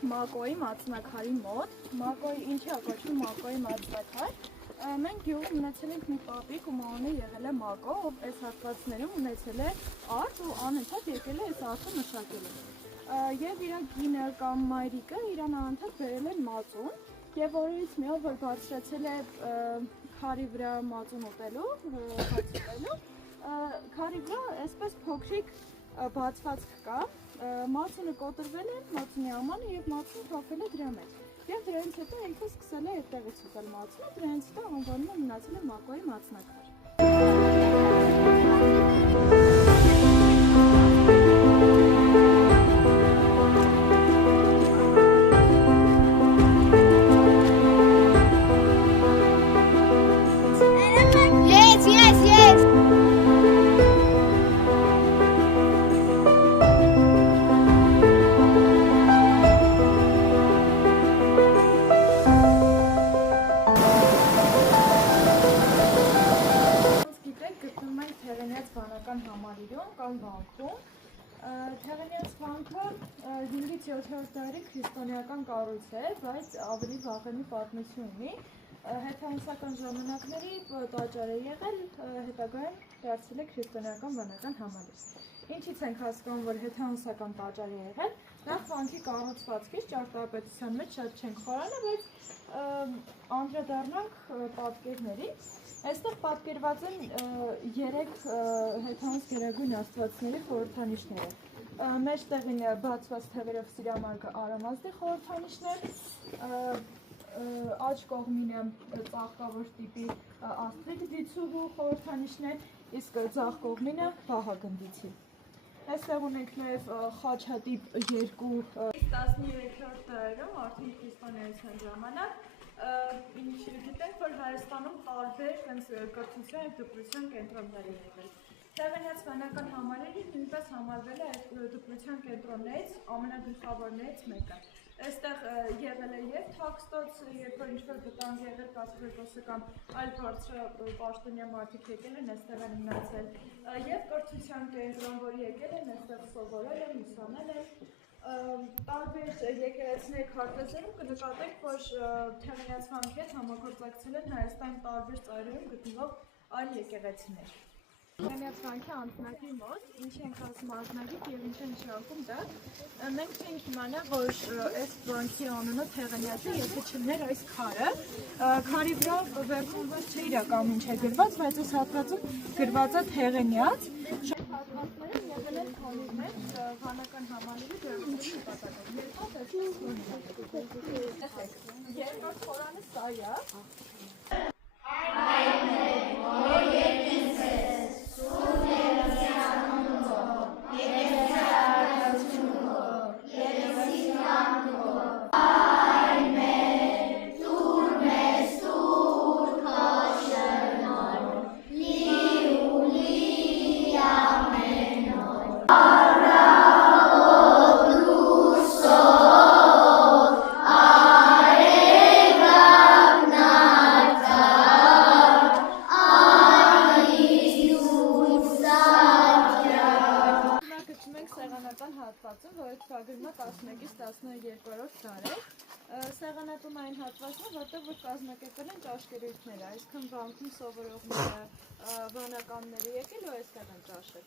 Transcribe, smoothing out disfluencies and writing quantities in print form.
Մակոյի մածնակարի մոտ, Մակոյի ինչի ակոչում Մակոյի մածնակար, մենք գյուղում ունեցել ենք մի պապիկ ու անունը եղել է Մակո, ով այս հատվածներում ունեցել է արդ ու անընդհատ եկել է այս արդը մշակելու։ Եվ իր կինը կամ մայրիկը իրան անընդհատ բերել են մածուն, եւ օրից մի օր որ բարձրացել է քարի վրա մածուն ուտելու, հաց ուտելու, քարի վրա այսպես փոքրիկ բացվածք կա, մածունը կոտրվել է, մածունի ամանը եւ մածունը թափվել է դրա մեջ։ Եվ դրանից հետո ինքը սկսել է այդտեղից ուտել մածունը, դրանից հետո անվանումը մնացել է Մակոյի մածնակար։ Թեղենյաց վանքը 5-ից 7-րդ դարի քրիստոնեական կառույց է, բայց ավելի վաղեմի պատմություն ունի։ Հեթանոսական ժամանակների տաճար է եղել, հետագայում դարձել է քրիստոնեական վանական համալիր։ Ինչից ենք հասկանում, որ հեթանոսական տաճար է եղել, նախ վանքի կառուցվածքից ճարտարապետության մեջ շատ չենք խորանա, բայց անդրադառնանք պատկերների։ Այստեղ պատկերված են 3 հեթանոս գերագույն աստվածների խորհրդանիշները։ Մեջտեղին բացված թևերով Սիրամարգը Արամազդի խորհրդանիշներ, աջ կողմինը ծաղկավոր տիպի Աստրիդ Դիցուհու խորհրդանիշներ, իսկ ձախ կողմինը Վահագնդիցի։ Այստեղ ունենք նաև խաչատիպ 2 13-րդ դարերում արդեն քրիստոնեության ժամանակ գիտենք, որ Հայաստանում տարբեր կրթության և դպրության կենտրոններ են եղել։ Թեղենյաց վանական համալիրը նույնպես համարվել է այդ դպրության կենտրոններից ամենագլխավորներից մեկը։ Այստեղ եղել է և թաքստոց, երբ որ ինչ-որ վտանգ եղել կաթողիկոսը կամ այլ բարձրապաշտոնյա մարդիկ եկել են այստեղ են մնացել, և կրթության կենտրոն, որ եկել են այստեղ սովորել են, ուսանել են։ Տարբեր եկեղեցիների քարտեզերում կնկատենք, որ Թեղենյաց վանքի հետ համագործակցել են Հայաստանի տարբեր ծայրերում գտնվող այլ եկեղեցիներ։ Թեղենյաց վանքի անձնակի մոտ, ինչի ենք ասում անձնագիծ և ինչ են շարքում դա, մենք չենք իմանա, որ այս վանքի անունը Թեղենյաց է, եթե չլներ այս քարը, քարի վրա վերցնված չէ իրականում ինչ է գրված, բայց այս հատվածում գրված է Թեղենյաց։ Շատ հատվածներում եղել են քանիվներ, վանական համալիրի դերձի նպատակով։ Երկրորդ խորանը սա է։ Որը տպագրվում է 11-ից 12-րդ դարեր։ Սեղանատուն այն հատվածն է, որտեղ որ կազմակերպել են ճաշկերույթները, այսքան վանքում սովորողները, վանականները եկել ու այստեղ են ճաշել։